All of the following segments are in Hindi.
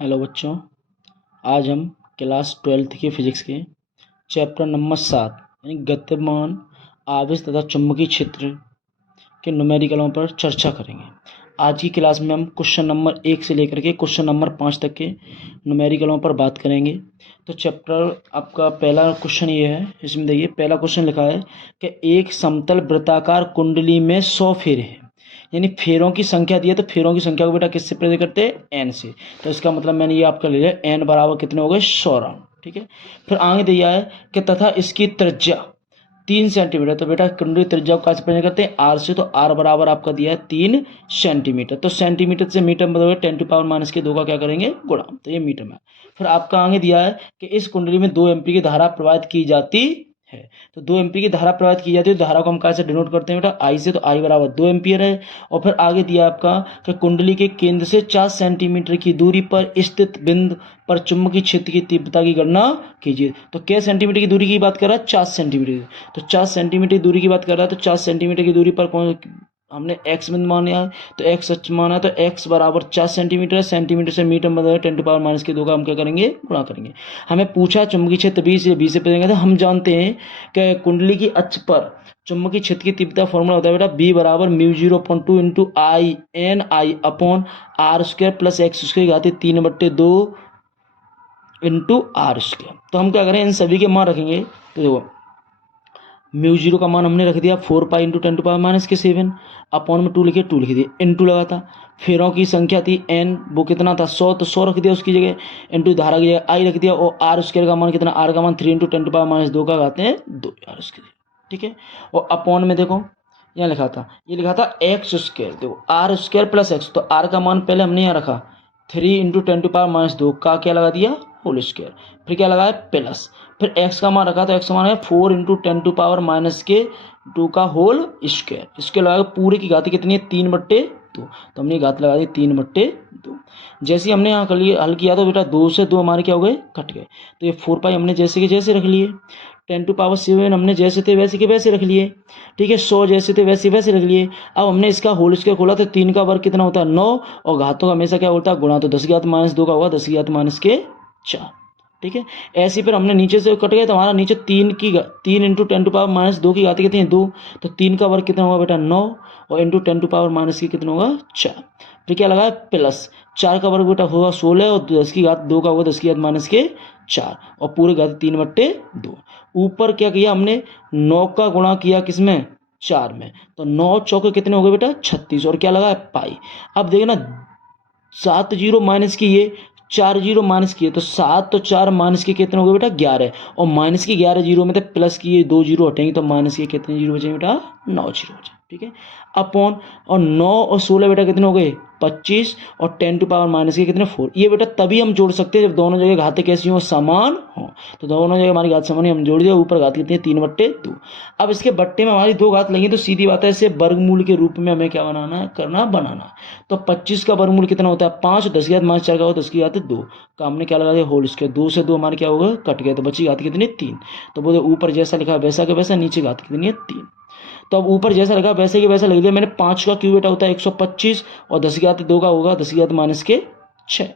हेलो बच्चों, आज हम क्लास 12th के फिजिक्स के चैप्टर नंबर 7 यानी गतिमान आवेश तथा चुंबकीय क्षेत्र के न्यूमेरिकलों पर चर्चा करेंगे। आज की क्लास में हम क्वेश्चन नंबर 1 से लेकर के क्वेश्चन नंबर 5 तक के न्यूमेरिकलों पर बात करेंगे। तो चैप्टर आपका पहला क्वेश्चन ये है, इसमें देखिए पहला क्वेश्चन लिखा है कि एक समतल वृत्ताकार कुंडली में 100 फेरे हैं, यानी फेरों की संख्या दी है। तो फेरों की संख्या को बेटा किससे प्रेरित करते हैं? एन से। तो इसका मतलब मैंने ये आपका ले लिया, एन बराबर कितने हो गए? 100 राउंड। ठीक है, फिर आगे दिया है कि तथा इसकी त्रिज्या 3 सेंटीमीटर। तो बेटा कुंडली त्रिज्या को कैसे प्रेरित करते हैं? आर से। तो आर बराबर आपका दिया है 3 सेंटीमीटर। तो सेंटीमीटर से मीटर में बदलोगे 10⁻⁻2 का क्या करेंगे? गुणा। तो ये मीटर में। फिर आपका आगे दिया है कि इस कुंडली में 2 एम्पीयर की धारा प्रवाहित की जाती है। तो 2 एम्पीयर की धारा प्रवाहित की जाती है। तो धारा को हम कैसे डिनोट करते हैं बेटा? आई से। तो आई बराबर 2 एम्पीयर है। और फिर आगे दिया आपका कि कुंडली के केंद्र से 4 सेंटीमीटर की दूरी पर स्थित बिंदु पर चुंबकीय क्षेत्र की तीव्रता की गणना कीजिए। तो क्या सेंटीमीटर की दूरी की बात कर रहा है? 4 सेंटीमीटर। तो 4 सेंटीमीटर की दूरी की बात कर रहा है। तो 4 सेंटीमीटर की दूरी पर कौन हमने x बिंदु माना है, तो x सच माना है। तो x बराबर 4 सेंटीमीटर है। सेंटीमीटर से मीटर में बदल 10⁻⁻2 का हम क्या करेंगे? गुणा करेंगे। हमें पूछा चुंबकीय क्षेत्र बी से प्रेरित। तो हम जानते हैं कि कुंडली की अक्ष पर चुंबकीय क्षेत्र की तीव्रता फॉर्मूला होता है बेटा b बराबर μ0.2 into I N I upon R square plus X square घातीय 3/2 इंटू आर स्क्वायर। तो हम क्या करें? इन सभी के मान रखेंगे। तो देखो μ0 का मान हमने रख दिया 4 पाई इंटू 10⁻⁷ अपॉन में 2 लिखे 2 लिख दिए, इंटू लगा था। फेरों की संख्या थी n, वो कितना था? 100। तो 100 रख दिया उसकी जगह, इंटू धारा की जगह आई रख दिया। और आर स्क्वायर का मान कितना? आर का मान 3 इंटू 10⁻2 का घाते हैं 2 आर स्क्वायर। ठीक है, और अपॉन में देखो यहाँ लिखा था, ये लिखा था एक्स स्क्वायर। देखो आर स्क्वायर प्लस एक्स। तो आर का मान पहले हमने यहाँ रखा 3 इंटू 10⁻2 का क्या लगा दिया? Whole square. फिर क्या लगाया? प्लस। फिर x का मान रखा तो x का मान है 4 इंटू 10⁻2 का होल स्क्वायर। इसके लगा पूरे की घात कितनी है? 3/2। तो हमने घात लगा दी 3/2। जैसे हमने यहाँ कर लिए हल किया तो बेटा 2 से 2 हमारे क्या हो गए? कट गए। तो ये 4 पाई हमने जैसे के जैसे रख लिए। 10⁻7 हमने जैसे थे वैसे के वैसे रख लिए। ठीक है, 100 जैसे थे वैसे वैसे रख लिए। अब हमने इसका होल स्क्वायर खोला तो 3 का वर्ग कितना होता है? 9। और घातों का हमेशा क्या होता है? गुणा। तो 10⁻2 का होगा 10⁻4। ठीक है, ऐसे फिर हमने नीचे से कट गए तो हमारा नीचे 3 इंटू 10⁻2 की घात कितनी है? 2। तो 3 का वर्ग कितना होगा बेटा? 9। और इंटू 10⁻- कितना होगा? 4। फिर क्या लगा? प्लस। 4 का वर्ग बेटा होगा 16 और 10 की घात 2 का होगा 10⁻4 और पूरे घात 3/2। ऊपर क्या किया हमने? 9 का गुणा किया किसमें? 4 में। तो 9 चौके कितने हो गए बेटा? 36। और क्या लगा? पाई। अब देखना 7 जीरो माइनस किए, 4 जीरो माइनस किए, तो 7 तो 4 माइनस के कितने हो गए बेटा? 11। और माइनस के 11 जीरो में तो प्लस किए 2 जीरो हटेंगे तो माइनस के कितने जीरो बचेंगे बेटा? 9 जीरो बचे। ठीक है, अपॉन और 9 और 16 बेटा कितने हो गए? 25। और 10⁻- के कितने? 4। ये बेटा तभी हम जोड़ सकते हैं जब दोनों जगह घातें कैसी हो? समान हो। तो दोनों जगह हमारी घात समान है, हम जोड़ दिया। ऊपर घात कितनी है? 3/2। अब इसके बट्टे में हमारी 2 घात लगी तो सीधी बात है इसे वर्गमूल के रूप में हमें क्या बनाना है? बनाना। तो 25 का वर्गमूल कितना होता है? 5। 10⁻4 का होगा 10⁻2 का हमने क्या लगा दिया? Whole square. 2 से 2 हमारे क्या होगा? कट गया। तो बची घात कितनी? 3। तो बोले ऊपर जैसा लिखा वैसा के वैसा, नीचे घात कितनी है? 3। तो अब ऊपर जैसा लिखा वैसे के वैसा लिख दिया मैंने। 5 का क्यूब बेटा होता है 125 और 10⁻2 का होगा 10⁻6।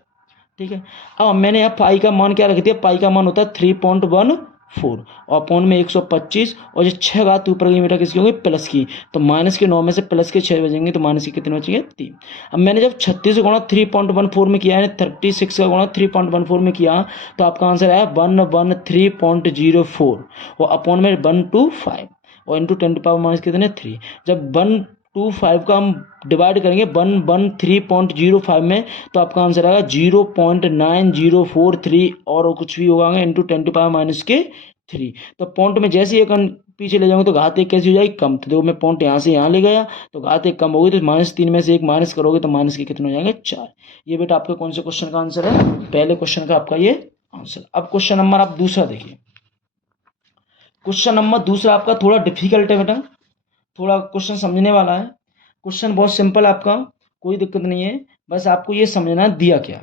ठीक है, अब मैंने यहाँ पाई का मान क्या रख दिया? पाई का मान होता है 3.14 और अपॉन में 125 और जो 6 घात ऊपर गई बेटा किसकी होगी? प्लस की। तो माइनस के 9 में से प्लस के 6 बचेंगे तो माइनस के कितने बचेंगे? 3। अब मैंने जब 36 से गुणा 3.14 में किया है, 36 का गुणा 3.14 में किया तो आपका आंसर आया 113.04 और अपॉन में 125 और इंटू 10⁻- कितने? 3। जब 125 का हम डिवाइड करेंगे 113.05 में तो आपका आंसर आएगा 0.9043 और कुछ भी होगा इंटू 10⁻- 3। तो पॉइंट में जैसे एक पीछे ले जाऊंगे तो घात 1 कैसी हो जाएगी? कम। तो देखो मैं पॉइंट यहाँ से यहाँ ले गया तो घात 1 कम होगी। तो -3 में से 1 माइनस करोगे तो माइनस के कितने हो जाएंगे? 4। ये बेटा आपके कौन से क्वेश्चन का आंसर है? पहले क्वेश्चन का आपका ये आंसर। अब क्वेश्चन नंबर आप दूसरा देखिए। क्वेश्चन नंबर दूसरा आपका थोड़ा डिफिकल्ट है बेटा, थोड़ा क्वेश्चन समझने वाला है। क्वेश्चन बहुत सिंपल है आपका, कोई दिक्कत नहीं है, बस आपको ये समझना दिया क्या।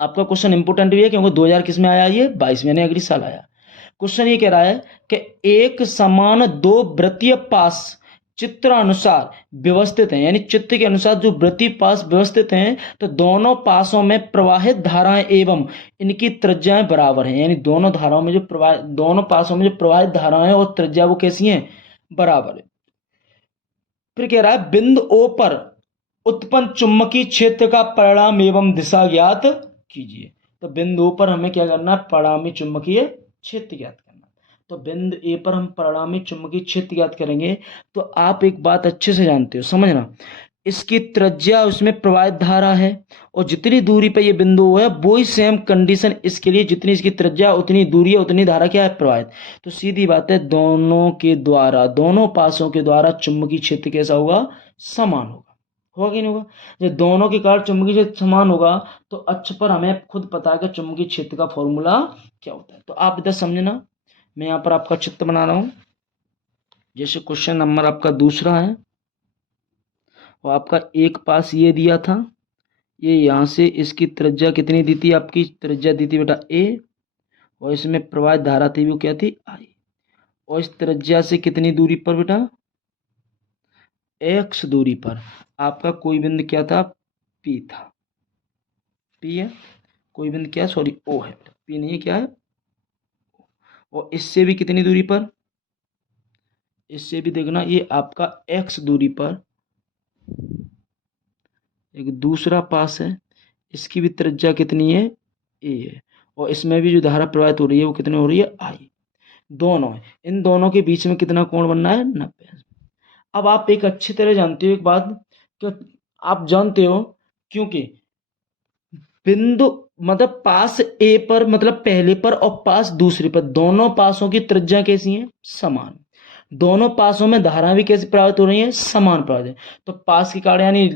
आपका क्वेश्चन इंपोर्टेंट भी है क्योंकि 2000 किस में आया? ये 22 में, अगली साल आया। क्वेश्चन ये कह रहा है कि एक समान 2 वृत्तीय पास चित्रानुसार व्यवस्थित हैं, यानी चित्र के अनुसार जो वृत्तीय पास व्यवस्थित हैं, तो दोनों पासों में प्रवाहित धाराएं एवं इनकी त्रिज्याएं बराबर हैं, यानी दोनों धाराओं में जो दोनों पासों में जो प्रवाहित धाराएं और त्रिज्या वो कैसी हैं, बराबर है। फिर कह रहा है बिंदु ओ पर उत्पन्न चुंबकीय क्षेत्र का परिणाम एवं दिशा ज्ञात कीजिए। तो बिंदु ओ पर हमें क्या करना है, परिणामी चुंबकीय क्षेत्र ज्ञात करना। तो बिंदु ए पर हम परिणामी चुंबकीय क्षेत्र ज्ञात करेंगे। तो आप एक बात अच्छे से जानते हो, समझना, इसकी त्रिज्या उसमें प्रवाहित धारा है और जितनी दूरी पे ये बिंदु है वो ही सेम कंडीशन इसके लिए, जितनी इसकी त्रिज्या उतनी दूरी है उतनी धारा क्या है, प्रवाहित। तो सीधी बात है, दोनों के द्वारा, दोनों पासों के द्वारा चुंबकीय क्षेत्र कैसा होगा, समान होगा। होगा कि नहीं होगा? जब दोनों के कारण चुंबकीय क्षेत्र समान होगा तो अक्ष पर हमें खुद पता है कि चुंबकीय क्षेत्र का फॉर्मूला क्या होता है। तो आप इधर समझना, मैं यहाँ पर आपका चित्र बना रहा हूँ। जैसे क्वेश्चन नंबर आपका दूसरा है और आपका एक पास ये दिया था, ये यहाँ से इसकी त्रिज्या कितनी दी थी, आपकी त्रिज्या दी थी बेटा ए, और इसमें प्रवाहित धारा थी वो क्या थी, आई। और इस त्रिज्या से कितनी दूरी पर बेटा, एक्स दूरी पर आपका कोई बिंदु क्या था, पी था। पी है कोई बिंदु, क्या सॉरी ओ है, पी नहीं है, क्या है। और इससे भी कितनी दूरी पर, इससे भी देखना, ये आपका एक्स दूरी पर एक दूसरा पास है, इसकी भी त्रिज्या कितनी है, ए है। और इसमें भी जो धारा प्रवाहित हो रही है वो कितनी हो रही है, आई। दोनों है, इन दोनों के बीच में कितना कोण बनना है, 90। अब आप एक अच्छी तरह जानते हो एक बात, कि आप जानते हो क्योंकि बिंदु मतलब पास ए पर, मतलब पहले पर, और पास दूसरे पर, दोनों पासों की त्रिज्या कैसी है, समान। दोनों पासों में धारा भी कैसी प्रवाहित हो रही है, समान प्रवाहित है। तो पास के कारण यानी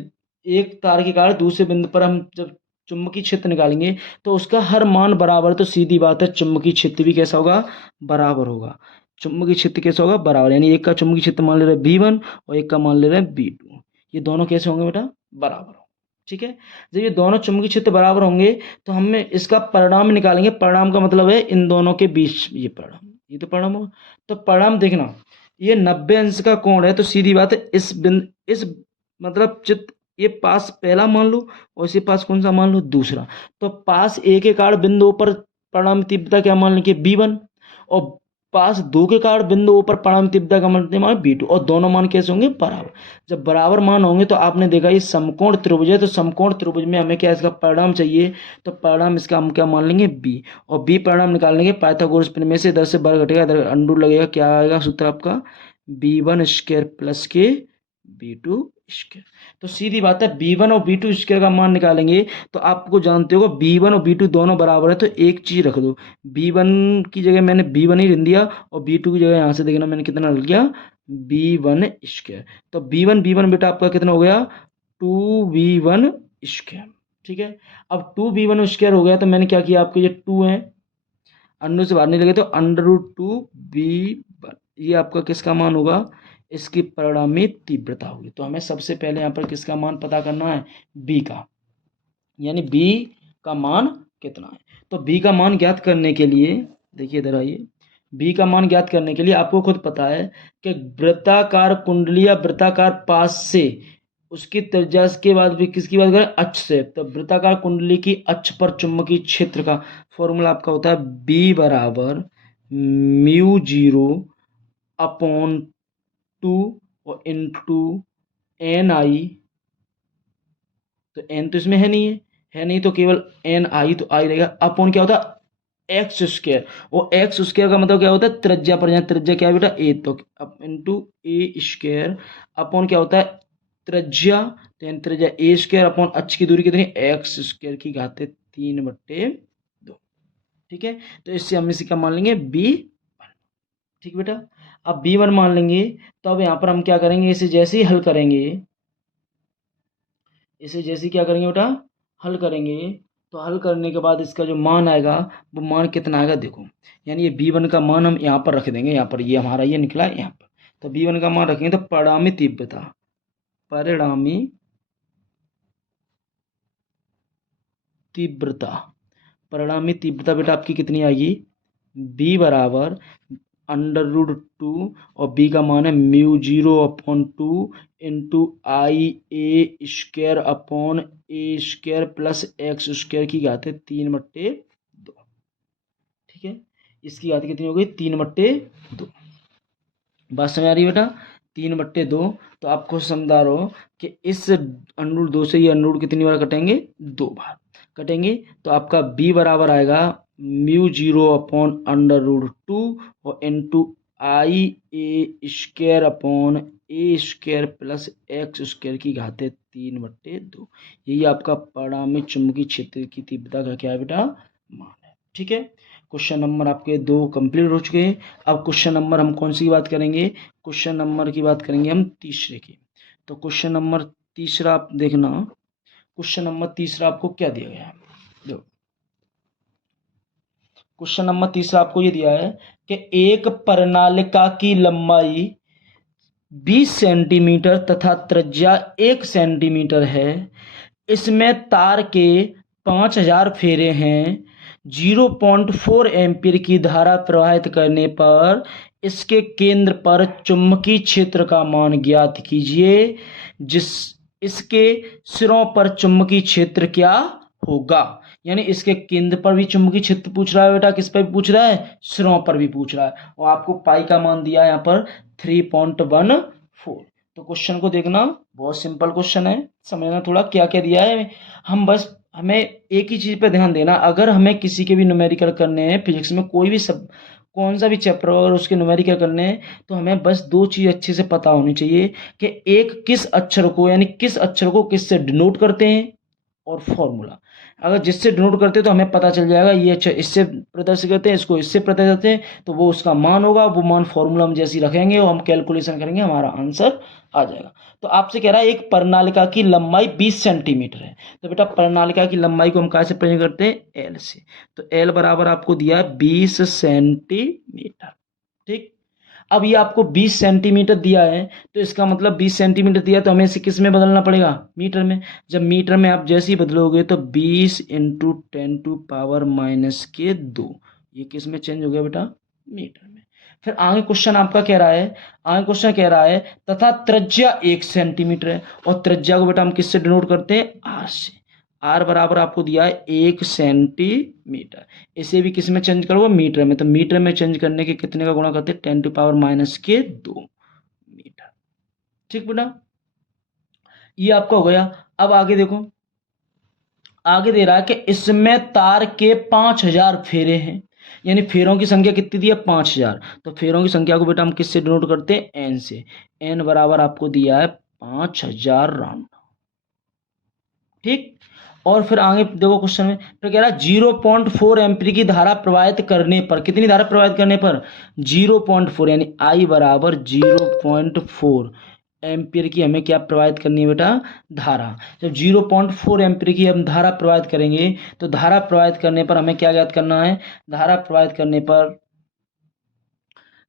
एक तार के कारण दूसरे बिंदु पर हम जब चुंबकीय क्षेत्र निकालेंगे तो उसका हर मान बराबर, तो सीधी बात है चुंबकीय क्षेत्र भी कैसा होगा, बराबर होगा। चुंबकीय क्षेत्र कैसा होगा, बराबर, यानी एक का चुंबकीय क्षेत्र मान ले रहे हैं V1 और एक का मान ले रहे हैं V2, ये दोनों कैसे होंगे बेटा, बराबर। ठीक है, जब ये दोनों चुंबकीय क्षेत्र बराबर होंगे तो हमें इसका परिणाम निकालेंगे। परिणाम का मतलब है इन दोनों के बीच, ये परिणाम, ये तो परिणाम होगा। तो परिणाम देखना, ये 90 अंश का कोण है, तो सीधी बात है इस बिंदु, इस मतलब चित्र, ये पास पहला मान लो और इसी पास कौन सा मान लो, दूसरा। तो पास ए के कारण बिंदु पर परिणाम तीव्रता क्या मान लेंगे, B1, और पास दो के कारण बिंदु पर परिणाम तीव्रता का मान B2, और दोनों मान कैसे होंगे, बराबर। जब बराबर मान होंगे तो आपने देखा ये समकोण त्रिभुज है, तो समकोण त्रिभुज में हमें क्या इसका परिणाम चाहिए, तो परिणाम इसका हम क्या मान लेंगे, B, और B परिणाम निकालने के पाइथागोरस प्रमेय से 10 से वर्ग घटेगा, इधर अंडू लगेगा, क्या आएगा सूत्र आपका, B1 स्क्वायर प्लस के B2 स्क्वायर। तो सीधी बात है B1 और B2 स्क्वायर का मान निकालेंगे तो आपको जानते हो B1 और B2 दोनों बराबर है, तो एक चीज रख दो, B1 की जगह मैंने B1 ही लिख दिया और B2 की जगह यहाँ से देखना मैंने कितना लिख दिया, B1 स्क्वायर। तो B1 बेटा आपका कितना हो गया, 2B1 स्क्वायर। ठीक है, अब 2B1 स्क्वायर हो गया तो मैंने क्या किया, आपके ये 2 है, अंडर से बाहर नहीं लगे तो √2B1, ये आपका किसका मान होगा, इसकी परिणामी तीव्रता होगी। तो हमें सबसे पहले यहाँ पर किसका मान पता करना है, बी का, यानी बी का मान कितना है। तो बी का मान ज्ञात करने के लिए, देखिए इधर आइए, बी का मान ज्ञात करने के लिए आपको खुद पता है कि वृत्ताकार कुंडली या वृत्ताकार पास से उसकी त्रिज्या के बाद भी किसकी बात करें, अक्ष से, तो वृत्ताकार कुंडली की अक्ष पर चुंबकीय क्षेत्र का फॉर्मूला आपका होता है बी बराबर μ0/2 और इंटू NI। तो n तो इसमें है नहीं, तो केवल NI, तो आई रहेगा अपॉन क्या होता है एक्स स्क्वायर, और एक्स स्क्वायर का मतलब क्या होता है त्रिज्या पर, यहाँ त्रिज्या क्या है बेटा ए, तो इंटू ए स्क्वायर अपॉन क्या होता है त्रिज्या, तो यानी त्रिज्या ए स्क्वायर अपॉन अक्ष की दूरी कितनी, एक्स स्क्वायर की घाते 3/2। ठीक है, तो इससे हम इसी का मान लेंगे B1। ठीक बेटा, अब B1 मान लेंगे तो अब यहाँ पर हम क्या करेंगे, इसे जैसे ही हल करेंगे, इसे जैसे क्या करेंगे बेटा, हल करेंगे, तो हल करने के बाद इसका जो मान आएगा वो मान कितना आएगा, देखो, यानी ये B1 का मान हम यहाँ पर रख देंगे, यहाँ पर ये हमारा ये निकला है यहाँ पर, तो B1 का मान रखेंगे तो परिणामी तीव्रता, परिणामी तीव्रता, परिणामी तीव्रता बेटा आपकी कितनी आएगी, B बराबर अंडर रूट 2 और बी का मान है म्यू 0/2 इंटू आई ए स्क्वायर अपॉन ए स्क्वायर प्लस एक्स स्क्वायर की घात है 3/2। ठीक है, इसकी घात कितनी हो गई 3/2। बात समझ आ रही है बेटा, 3/2। तो आपको समझा रहा हो कि इस अंडर 2 से ये अंडर कितनी बार कटेंगे, 2 बार कटेंगे। तो आपका b बराबर आएगा म्यू 0/√2 और इंटू आई ए स्क्वायर अपॉन ए स्क्वायर प्लस एक्स स्क्वायर की घात 3/2। यही आपका परिणामी चुंबकीय क्षेत्र की तीव्रता का क्या है बेटा, मान है। ठीक है, क्वेश्चन नंबर आपके 2 कंप्लीट हो चुके हैं। अब क्वेश्चन नंबर हम कौन सी बात करेंगे, क्वेश्चन नंबर की बात करेंगे हम तीसरे की। तो क्वेश्चन नंबर तीसरा आप देखना, क्वेश्चन नंबर तीसरा आपको क्या दिया गया है। देखो क्वेश्चन नंबर तीसरा आपको ये दिया है कि एक परिनालिका की लंबाई 20 सेंटीमीटर तथा त्रिज्या 1 सेंटीमीटर है। इसमें तार के 5000 फेरे हैं। 0.4 एम्पीयर की धारा प्रवाहित करने पर इसके केंद्र पर चुंबकीय क्षेत्र का मान ज्ञात कीजिए। जिस इसके सिरों पर चुंबकीय क्षेत्र क्या होगा। यानी इसके केंद्र पर भी चुंबकीय क्षेत्र पूछ रहा है बेटा, किस पर भी पूछ रहा है, सिरों पर भी पूछ रहा है। और आपको पाई का मान दिया है यहाँ पर 3.14। तो क्वेश्चन को देखना, बहुत सिंपल क्वेश्चन है, समझना थोड़ा क्या क्या दिया है। हम बस हमें एक ही चीज पे ध्यान देना, अगर हमें किसी के भी न्यूमेरिकल करने हैं फिजिक्स में, कोई भी सब कौन सा भी चैप्टर अगर उसके न्यूमेरिकल करने हैं, तो हमें बस 2 चीज अच्छे से पता होनी चाहिए कि एक किस अक्षर को, यानी किस अक्षर को किससे डिनोट करते हैं, और फॉर्मूला। अगर जिससे डिनोट करते हैं तो हमें पता चल जाएगा ये अच्छा इससे प्रदर्शित करते हैं, इसको इससे प्रदर्शित करते हैं, तो वो उसका मान होगा। वो मान फॉर्मूला हम जैसी रखेंगे और हम कैलकुलेशन करेंगे, हमारा आंसर आ जाएगा। तो आपसे कह रहा है एक परिनालिका की लंबाई 20 सेंटीमीटर है। तो बेटा परिनालिका की लंबाई को हम कैसे प्रेजेंट करते हैं, एल से। तो एल बराबर आपको दिया है 20 सेंटीमीटर। ठीक, अब ये आपको 20 सेंटीमीटर दिया है, तो इसका मतलब 20 सेंटीमीटर दिया है, तो हमें इसे किस में बदलना पड़ेगा, मीटर में। जब मीटर में आप जैसे ही बदलोगे तो 20 इंटू 10⁻⁻2, ये किस में चेंज हो गया बेटा, मीटर में। फिर आगे क्वेश्चन आपका कह रहा है, आगे क्वेश्चन कह रहा है तथा त्रिज्या 1 सेंटीमीटर है, और त्रिज्या को बेटा हम किससे डिनोट करते हैं, आर से। आर बराबर आपको दिया है 1 सेंटीमीटर। इसे भी किस में चेंज करोगे, मीटर में। तो मीटर में चेंज करने के कितने का गुणा करते हैं, 10⁻⁻2 मीटर। ठीक बेटा, ये आपका हो गया। अब आगे देखो, आगे दे रहा है कि इसमें तार के 5000 फेरे हैं, यानी फेरों की संख्या कितनी दी है, 5000। तो फेरों की संख्या को बेटा हम किससे डिनोट करते हैं, एन से। एन बराबर आपको दिया है 5000 राउंड। ठीक, और फिर आगे देखो क्वेश्चन में, फिर कह रहा है 0.4 एम्पीयर की धारा प्रवाहित करने पर, कितनी धारा प्रवाहित करने पर, 0.4, यानी आई बराबर 0.4 एम्पीयर की हमें क्या प्रवाहित करनी है बेटा, धारा। जब 0.4 एम्पीयर की हम धारा प्रवाहित करेंगे, तो धारा प्रवाहित करने पर हमें क्या ज्ञात करना है, धारा प्रवाहित करने पर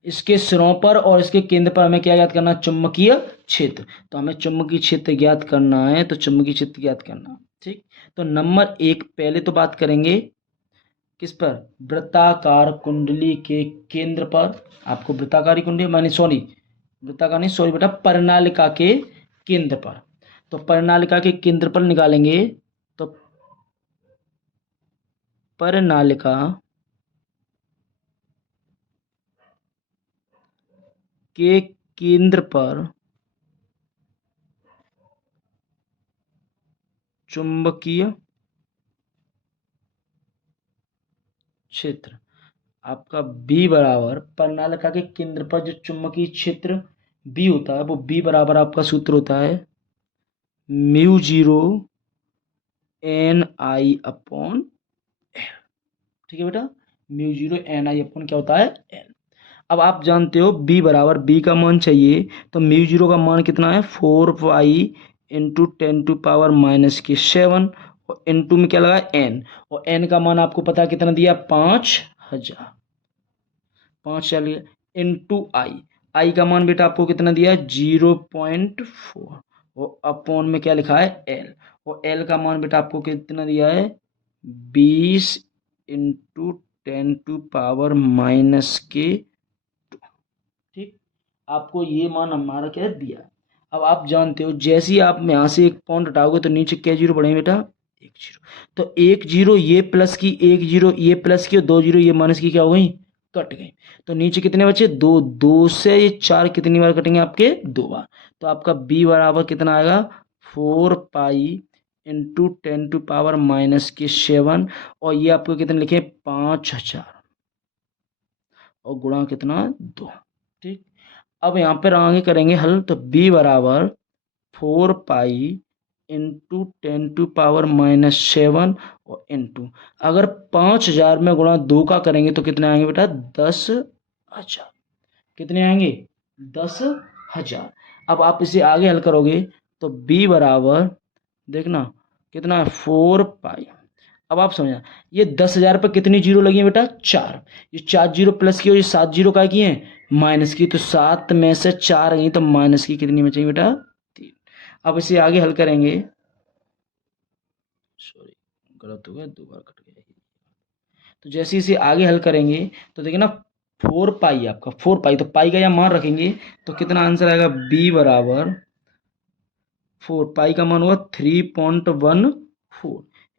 इसके सिरों पर और इसके केंद्र पर हमें क्या ज्ञात करना है, चुंबकीय क्षेत्र। तो हमें चुंबकीय क्षेत्र ज्ञात करना है, तो चुंबकीय क्षेत्र ज्ञात करना। ठीक, तो नंबर 1 पहले तो बात करेंगे किस पर, वृत्ताकार कुंडली के केंद्र पर। आपको वृत्ताकारी कुंडली माने सॉरी वृत्ताकार नहीं, सॉरी बेटा, परिनालिका के केंद्र पर। तो परिनालिका के केंद्र पर निकालेंगे, तो परिनालिका के केंद्र पर चुंबकीय क्षेत्र आपका B बराबर, परिनालिका के केंद्र पर जो चुंबकीय क्षेत्र B होता है, वो B बराबर आपका सूत्र होता है म्यू 0 NI अपॉन L। ठीक है बेटा, म्यू 0 NI अपॉन क्या होता है, L। अब आप जानते हो B बराबर, B का मान चाहिए, तो म्यू 0 का मान कितना है, 4 इंटू 10⁻⁻7, और इंटू में क्या लगा, N, और N का मान आपको पता कितना दिया, 5000। 5000 इंटू आई, आई का मान बेटा आपको कितना दिया, 0.4, और अपॉन में क्या लिखा है, एल, और एल का मान बेटा आपको कितना दिया है, 20 इंटू 10⁻⁻2 आपको ये मान हमारा क्या दिया है। अब आप जानते हो जैसे ही आप यहाँ से एक पॉइंट हटाओगे तो नीचे क्या जीरो बढ़ेंगे बेटा, एक जीरो। तो एक जीरो ये प्लस की, एक जीरो ये प्लस की और दो जीरो ये माइनस की क्या हो गई, कट गई। तो नीचे कितने बचे, दो। दो से ये चार कितनी बार कटेंगे आपके, दो बार। तो आपका बी बराबर कितना आएगा, 4 पाई इंटू 10⁻⁻7। और ये आपको कितने लिखे, 5000 और गुणा कितना, 2। ठीक, अब यहाँ पर आगे करेंगे हल, तो b बराबर 4 पाई इंटू 10⁻⁻7 और इंटू, अगर 5000 में गुणा 2 का करेंगे तो कितने आएंगे बेटा, 10,000। कितने आएंगे, 10,000। अब आप इसे आगे हल करोगे तो b बराबर देखना कितना है, 4 पाई। अब आप समझना ये 10,000 पर कितनी जीरो लगी है बेटा, 4। ये 4 जीरो प्लस की और ये 7 जीरो का की है, माइनस की। तो 7 में से 4 गई तो माइनस की कितनी बचेगी बेटा, 3। अब इसे आगे हल करेंगे, सॉरी गलत हो गया, 2 बार कट गया। तो जैसे इसे आगे हल करेंगे तो देखिए ना 4 पाई, आपका 4 पाई, तो पाई का यहाँ मान रखेंगे तो कितना आंसर आएगा, b बराबर 4 पाई का मान हुआ 3.14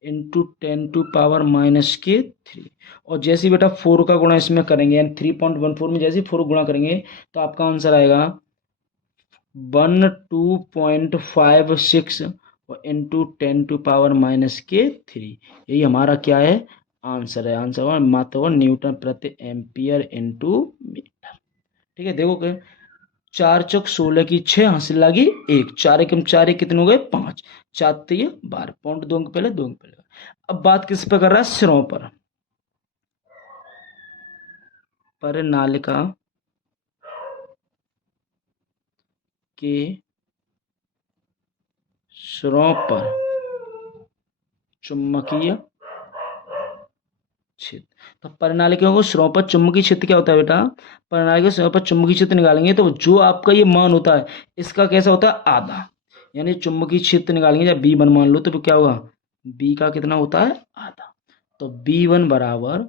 इंटू 10⁻⁻3। और जैसे बेटा 4 का गुणा इसमें करेंगे, यानी 3.14 में जैसे 4 गुणा करेंगे तो आपका आंसर आएगा 12.56 और इंटू 10⁻⁻3। यही हमारा क्या है, आंसर है। आंसर हुआ मात्र हुआ न्यूटन प्रति एम्पियर इंटू मीटर। ठीक है, देखो क्या, 4 चौक 16 की 6 हासिल लगी 1, 4 एकम 4 एक कितने हो गए, 5, 4 3 12, पॉइंट 2 अंक पहले, 2 अंक पहले। अब बात किस पे कर रहा है, सिरों पर। परिनालिका के सिरों पर चुंबकीय क्षेत्र। तो परिनालिका को सिरों पर चुंबकीय क्षेत्र क्या होता है बेटा, परिनालिका के सिरों पर चुंबकीय क्षेत्र निकालेंगे तो जो आपका ये मान होता है इसका कैसा होता है, आधा। यानी चुंबकीय क्षेत्र निकालेंगे जब b1 मान लो तो क्या होगा, b का कितना होता है, आधा। तो b1 बराबर,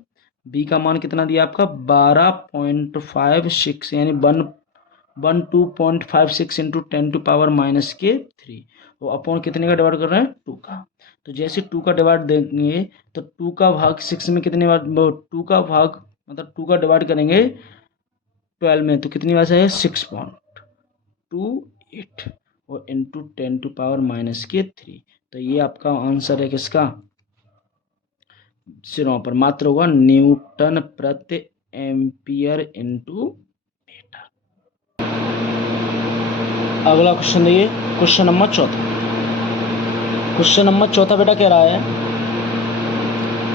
b का मान कितना दिया आपका, 12.56 यानी 12.56 इंटू 10⁻⁻3। वो अपॉन कितने का डिवाइड कर रहे हैं, 2 का। तो जैसे 2 का डिवाइड देंगे तो 2 का भाग 6 में कितने बार, 2 का भाग मतलब 2 का डिवाइड करेंगे 12 में तो कितनी बार है, 6.28 और इंटू 10⁻⁻3। तो ये आपका आंसर है किसका, सिरों पर। मात्र होगा न्यूटन प्रति एम्पियर इंटू मीटर। अगला क्वेश्चन देखिए, क्वेश्चन नंबर 4। क्वेश्चन नंबर 4 बेटा कह रहा है,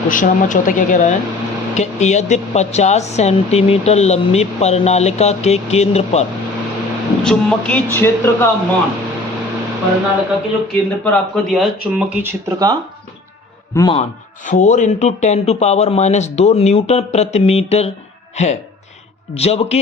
क्वेश्चन नंबर 4 क्या कह रहा है कि यदि 50 सेंटीमीटर लंबी परिनालिका के केंद्र पर चुंबकीय क्षेत्र का मान, परिनालिका के जो केंद्र पर आपको दिया है चुंबकीय क्षेत्र का मान 4 इंटू 10⁻⁻2 न्यूटन प्रति मीटर है, जबकि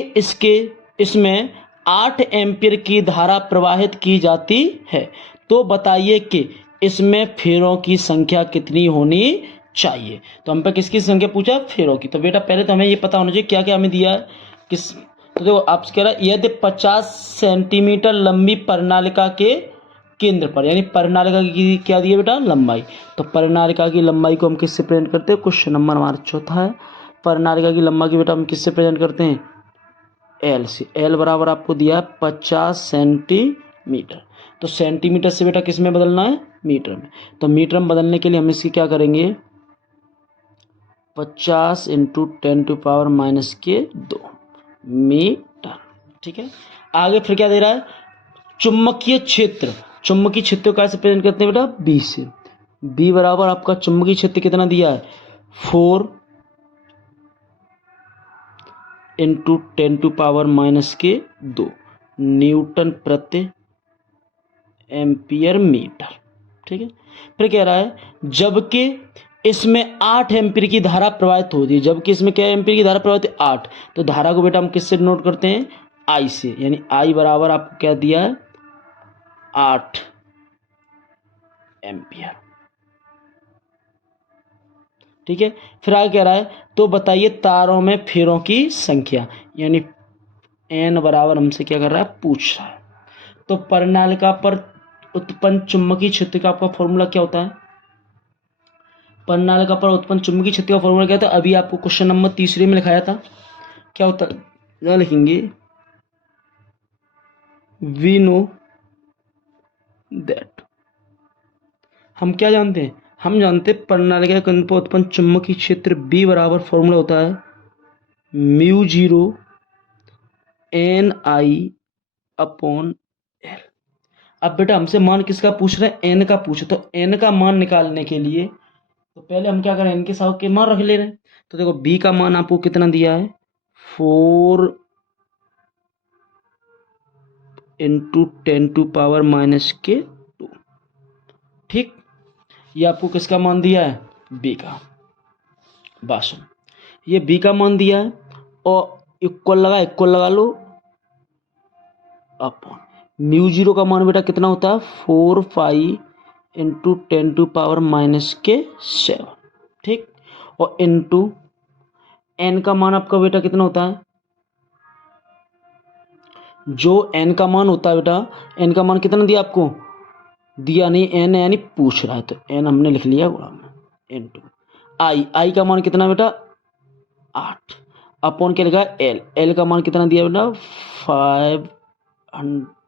इसमें 8 एम्पीयर की धारा प्रवाहित की जाती है, तो बताइए कि इसमें फेरों की संख्या कितनी होनी चाहिए। तो हम पे किसकी संख्या पूछा, फेरों की। तो बेटा पहले तो हमें ये पता होना चाहिए क्या क्या हमें दिया है, किस। तो देखो आपसे कह रहा है यदि 50 सेंटीमीटर लंबी परिनालिका के केंद्र पर, यानी परिनालिका की क्या दी है बेटा, लंबाई। तो परिनालिका की लंबाई को हम किससे प्रेजेंट करते हैं, क्वेश्चन नंबर हमारा 4 है। परिनालिका की लंबाई की बेटा हम किससे प्रेजेंट करते हैं, एल से। एल बराबर आपको दिया है 50 सेंटीमीटर। तो सेंटीमीटर से बेटा किस में बदलना है, मीटर में। तो मीटर में बदलने के लिए हम इसकी क्या करेंगे, 50 इंटू 10⁻⁻2 मीटर। ठीक है, आगे फिर क्या दे रहा है, चुंबकीय क्षेत्र। चुंबकीय क्षेत्र को कैसे प्रेजेंट करते हैं बेटा, बी से। बी बराबर आपका चुंबकीय क्षेत्र कितना दिया है, 4 इंटू 10⁻⁻2 न्यूटन प्रति एम्पियर मीटर। ठीक है, फिर कह रहा है जबकि इसमें 8 एम्पीयर की धारा प्रवाहित होती है, जबकि इसमें क्या एम्पीयर की धारा प्रवाहित है, 8। तो धारा को बेटा हम किससे नोट करते हैं, आई से। यानी आई बराबर आपको क्या दिया है, 8 एम्पीयर। ठीक है, फिर आगे कह रहा है तो बताइए तारों में फेरों की संख्या, यानी n बराबर हमसे क्या कर रहा है, पूछ रहा है। तो परिनालिका पर उत्पन्न चुंबकीय क्षेत्र का आपका फॉर्मूला क्या होता है? परिनालिका पर उत्पन्न चुंबकीय क्षेत्र का फॉर्मूला क्या था? अभी आपको क्वेश्चन नंबर 3 में लिखाया था। क्या होता है? यहाँ लिखेंगे वी नो दैट। हम क्या जानते हैं? हम जानते हैं परिनालिका के अंदर उत्पन्न चुंबकीय क्षेत्र B बराबर फॉर्मूला होता है mu 0 N I upon L. अब बेटा हमसे मान किसका पूछ रहे हैं? एन का पूछे। तो एन का मान निकालने के लिए तो पहले हम क्या करें, एन के साथ के मान रख ले रहे हैं। तो देखो बी का मान आपको कितना दिया है, 4 इंटू 10⁻⁻²। ठीक, ये आपको किसका मान दिया है? बी का। बात सुन, ये बी का मान दिया है और इक्वल लगा लो अपॉन म्यू 0 का मान बेटा कितना होता है, 4 पाई इंटू 10⁻⁻⁷। ठीक, और इंटू एन का मान आपका बेटा कितना होता है, जो एन का मान होता है बेटा, एन का मान कितना दिया आपको? दिया नहीं, एन यानी पूछ रहा है, तो एन हमने लिख लिया गुणा में इंटू आई का मान कितना बेटा, 8 अपॉन क्या लिखा है, एल का मान कितना दिया बेटा,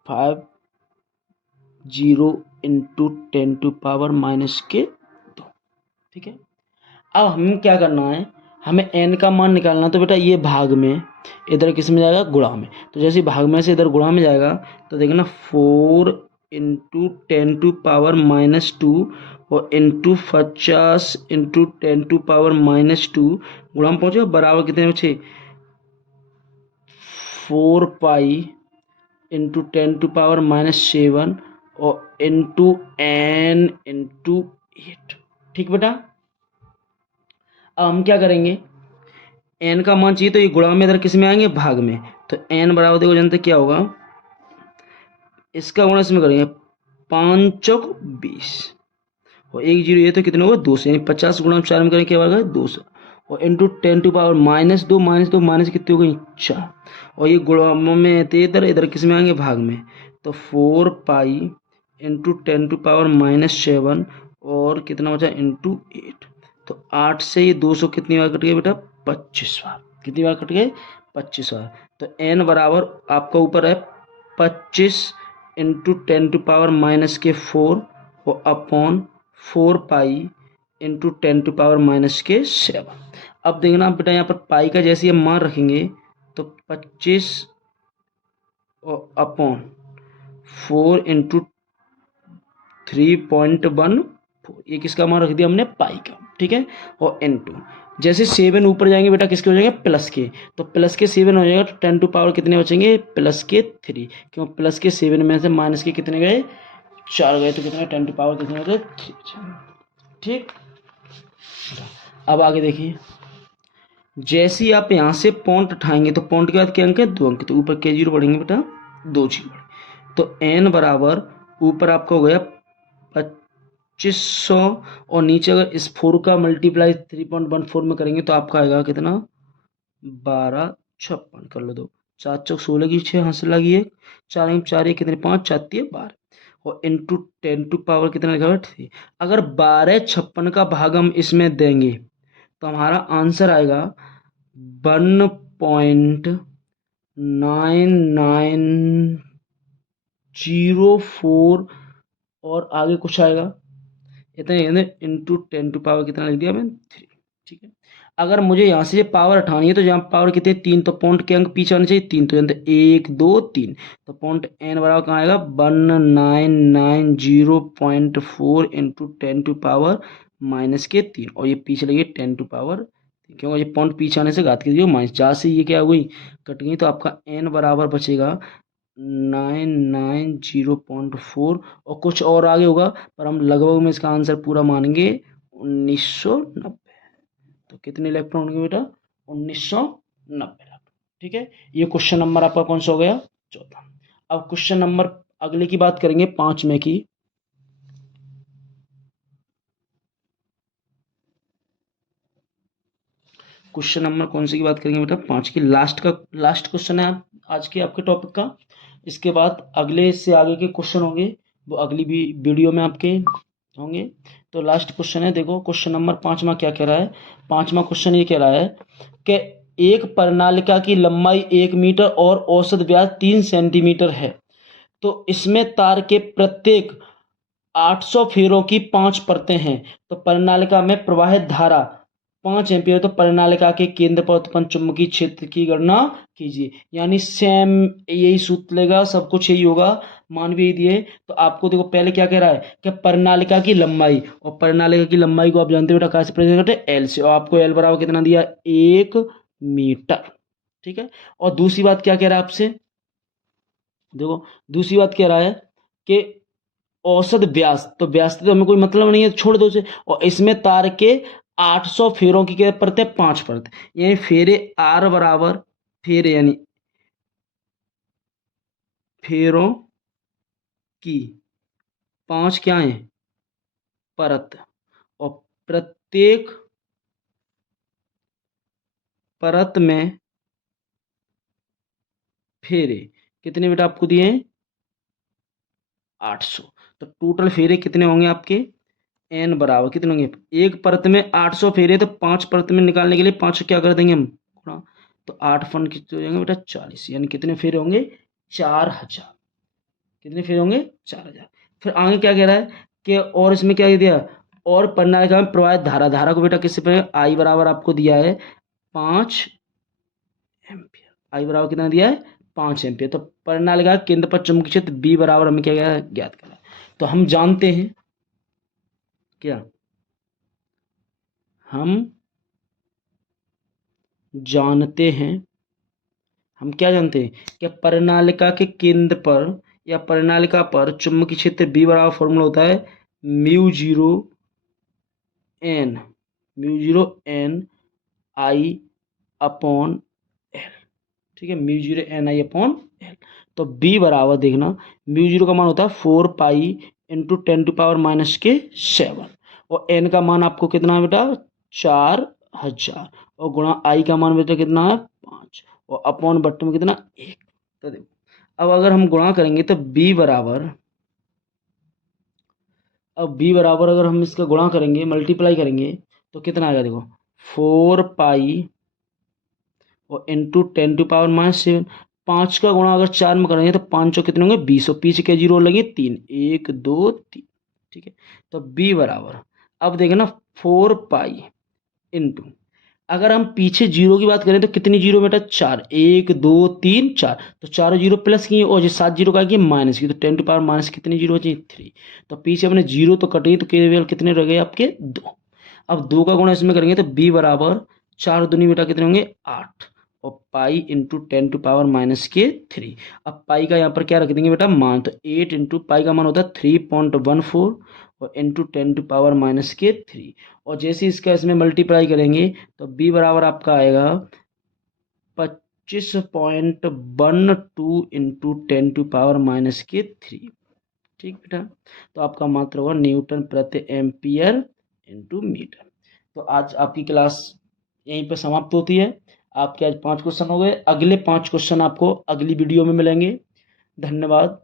50 इंटू 10⁻⁻²। ठीक है, अब हमें क्या करना है, हमें एन का मान निकालना। तो बेटा ये भाग में, इधर किस में जाएगा, गुणा में। तो जैसे भाग में से इधर गुणा में जाएगा तो देखना 4 इंटू 10⁻⁻² और इंटू 50 इंटू 10⁻⁻² गुणा में पहुंचे बराबर कितने बचे, 4 पाई इंटू 10⁻⁻7 और इंटू n इंटू 8। ठीक बेटा, अब हम क्या करेंगे, n का मान चाहिए तो ये गुणा में इधर किस में आएंगे, भाग में। तो n बराबर देखो जानते क्या होगा, इसका गुणा इसमें करेंगे 5 चौक 20 और 1 0 ये तो कितने होगा, 200, यानी 50 गुणा 4 में करेंगे क्या होगा, 200 और इंटू 10⁻⁻² माइनस कितनी हो गई, 4 और ये गुणा में थे इधर किस में आएंगे, भाग में। तो 4 पाई इंटू 10⁻⁻7 और कितना बचा इंटू 8। तो 8 से ये 200 कितनी बार कट गए बेटा, 25 बार। कितनी बार कट गए, 25 बार। तो n बराबर आपका ऊपर है 25 इंटू 10⁻⁻⁴ और अपॉन 4 पाई इंटू 10⁻⁻⁷। अब देखना बेटा यहाँ पर पाई का जैसे हम मान रखेंगे तो 25 और अपॉन 4 इंटू 3.14, ये किसका मान रख दिया हमने, पाई का। ठीक है, और इंटू जैसे 7 ऊपर जाएंगे बेटा किसके हो जाएंगे, प्लस के। तो प्लस के 7 हो जाएगा तो 10⁻, कितने बचेंगे, प्लस के 3, क्यों प्लस के 7 में से माइनस के कितने गए, 4 गए, तो कितने 10⁻, कितने गए, 3। ठीक, अब आगे देखिए, जैसे ही आप यहाँ से पॉइंट उठाएंगे तो पॉइंट के बाद क्या अंक है, 2 अंक, तो ऊपर के 0 बढ़ेंगे बेटा, 2 0 बढ़े। तो n बराबर ऊपर आपका हो गया 2500 और नीचे अगर इस 4 का मल्टीप्लाई 3.14 में करेंगे तो आपका आएगा कितना, 1256 कर लो, 2 4 चौक 16 की 6 हाथ से लगी 1 4 4 कितने 5 4 12 और इंटू 10⁻ कितना लिखा हुआ है 3। अगर 1256 का भाग हम इसमें देंगे तो हमारा आंसर आएगा 1.9904 और आगे कुछ आएगा इतना, इंटू 10⁻ कितना लिख दिया मैंने, 3। ठीक है, अगर मुझे यहाँ से पावर हटानी है तो जहाँ पावर कितने 3, तो पॉइंट के अंक पीछे आने चाहिए 3, तो यहाँ 1 2 3, तो पॉइंट n बराबर कहाँ आएगा, 1990.4 इंटू 10⁻⁻3 और ये पीछे लगे 10⁻, क्योंकि ये पॉइंट पीछे आने से घात की माइनस, जहाँ से ये क्या हो गई, कट गई, तो आपका n बराबर बचेगा 990.4 और कुछ और आगे होगा पर हम लगभग में इसका आंसर पूरा मानेंगे 1990। तो कितने इलेक्ट्रॉन होंगे बेटा, 1990 इलेक्ट्रॉन। ठीक है, ये क्वेश्चन नंबर आपका कौन सा हो गया, 14। अब क्वेश्चन नंबर अगले की बात करेंगे 5 में की। क्वेश्चन नंबर कौन सी की बात करेंगे बेटा? 5 की। लास्ट क्वेश्चन है आज के आपके टॉपिक का। इसके बाद अगले से आगे के क्वेश्चन होंगे, वो अगली भी वीडियो में आपके होंगे। तो लास्ट क्वेश्चन है, देखो क्वेश्चन नंबर 5वां क्या कह रहा है। 5वां क्वेश्चन ये कह रहा है कि एक प्रणालिका की लंबाई 1 मीटर और औसत व्यास 3 सेंटीमीटर है, तो इसमें तार के प्रत्येक 800 फेरों की 5 परतें हैं, तो प्रणालिका में प्रवाहित धारा 5 एम्पीयर, तो प्रणालिका के केंद्र पर उत्पन्न चुंबकीय क्षेत्र की गणना कीजिए। यानी सेम यही सूत्र लेगा, सब कुछ यही होगा, मान भी दिए। तो आपको देखो पहले क्या कह रहा है कि प्रणालिका की लंबाई, और प्रणालिका की लंबाई को आप जानते हो बेटा कैसे प्रेजेंट करते हैं? एल से, और आपको एल बराबर कितना दिया? 1 मीटर। ठीक है। और दूसरी बात क्या कह रहा है आपसे, देखो दूसरी बात कह रहा है कि औसत व्यास, तो व्यास से तो हमें कोई मतलब नहीं है, छोड़ दो उसे। और इसमें तार के 800 फेरों की क्या परत है? 5 परत। यानी फेरे आर बराबर, फेरे यानी फेरों की 5 क्या है? परत। और प्रत्येक परत में फेरे कितने बेटा आपको दिए हैं? 800। तो टोटल फेरे कितने होंगे आपके? एन बराबर कितने होंगे? एक परत में 800 फेरे, तो 5 परत में निकालने के लिए 5 क्या कर देंगे हम? गुणा। तो 8 फन कितने हो जाएंगे बेटा? 40। यानी कितने फेरे होंगे? 4000। कितने फेरे होंगे? 4000। फिर आगे क्या कह रहा है कि और इसमें क्या दिया? और प्रणालिका में प्रवाहित धारा, धारा को बेटा किससे पे? आई बराबर आपको दिया है 5 एम्पियर। आई बराबर कितना दिया है? 5 एम्पियर। तो प्रणालिका के केंद्र पर चुंबकीय क्षेत्र बी बराबर हमें क्या ज्ञात करना है। तो हम जानते हैं क्या? हम जानते हैं, हम क्या जानते हैं कि प्रणालिका के केंद्र पर या प्रणालिका पर चुंबकीय क्षेत्र बी बराबर फॉर्मूला होता है mu zero N I upon L. ठीक है, mu zero N I upon L. तो बी बराबर देखना, म्यू जीरो का मान होता है 4 पाई इंटू 10⁻⁻⁷ और एन का मान आपको कितना है बेटा? 4000। और गुणा आई का मान बेटा कितना है? 5। और अपॉन बट्टे में कितना? 1। तो देखो अब अगर हम गुणा करेंगे तो बी बराबर, अब बी बराबर अगर हम इसका गुणा करेंगे, मल्टीप्लाई करेंगे, तो कितना आएगा? देखो 4 पाई और इंटू 10⁻⁻⁷। 5 का गुणा अगर 4 में करेंगे तो 5 कितने होंगे? 20। और पीछे के जीरो लगे 3, 1 2 3। ठीक है। तो बी बराबर, अब देखें ना, 4 पाई इंटू, अगर हम पीछे जीरो की बात करें तो कितनी जीरो बेटा? 4, 1 2 3 4। तो चारों जीरो प्लस की और जो 7 जीरो का माइनस की, तो 10⁻⁻ कितनी जीरो बची? 3। तो पीछे अपने जीरो तो कटेगी, तो केवल कितने रह गए आपके? 2। अब 2 का गुणा इसमें करेंगे तो बी बराबर 4 दूनी बेटा कितने होंगे? 8। और पाई इंटू 10⁻⁻3। अब पाई का यहाँ पर क्या रख देंगे बेटा? मान। तो 8 इंटू पाई का मान होता है 3.14 और इंटू 10⁻⁻3। और जैसे इसका इसमें मल्टीप्लाई करेंगे तो बी बराबर आपका आएगा 25.12 इंटू 10⁻⁻3। ठीक बेटा। तो आपका मात्र होगा न्यूटन प्रति एम्पियर इंटू मीटर। तो आज आपकी क्लास यहीं पर समाप्त होती है। आपके आज 5 क्वेश्चन हो गए। अगले 5 क्वेश्चन आपको अगली वीडियो में मिलेंगे। धन्यवाद।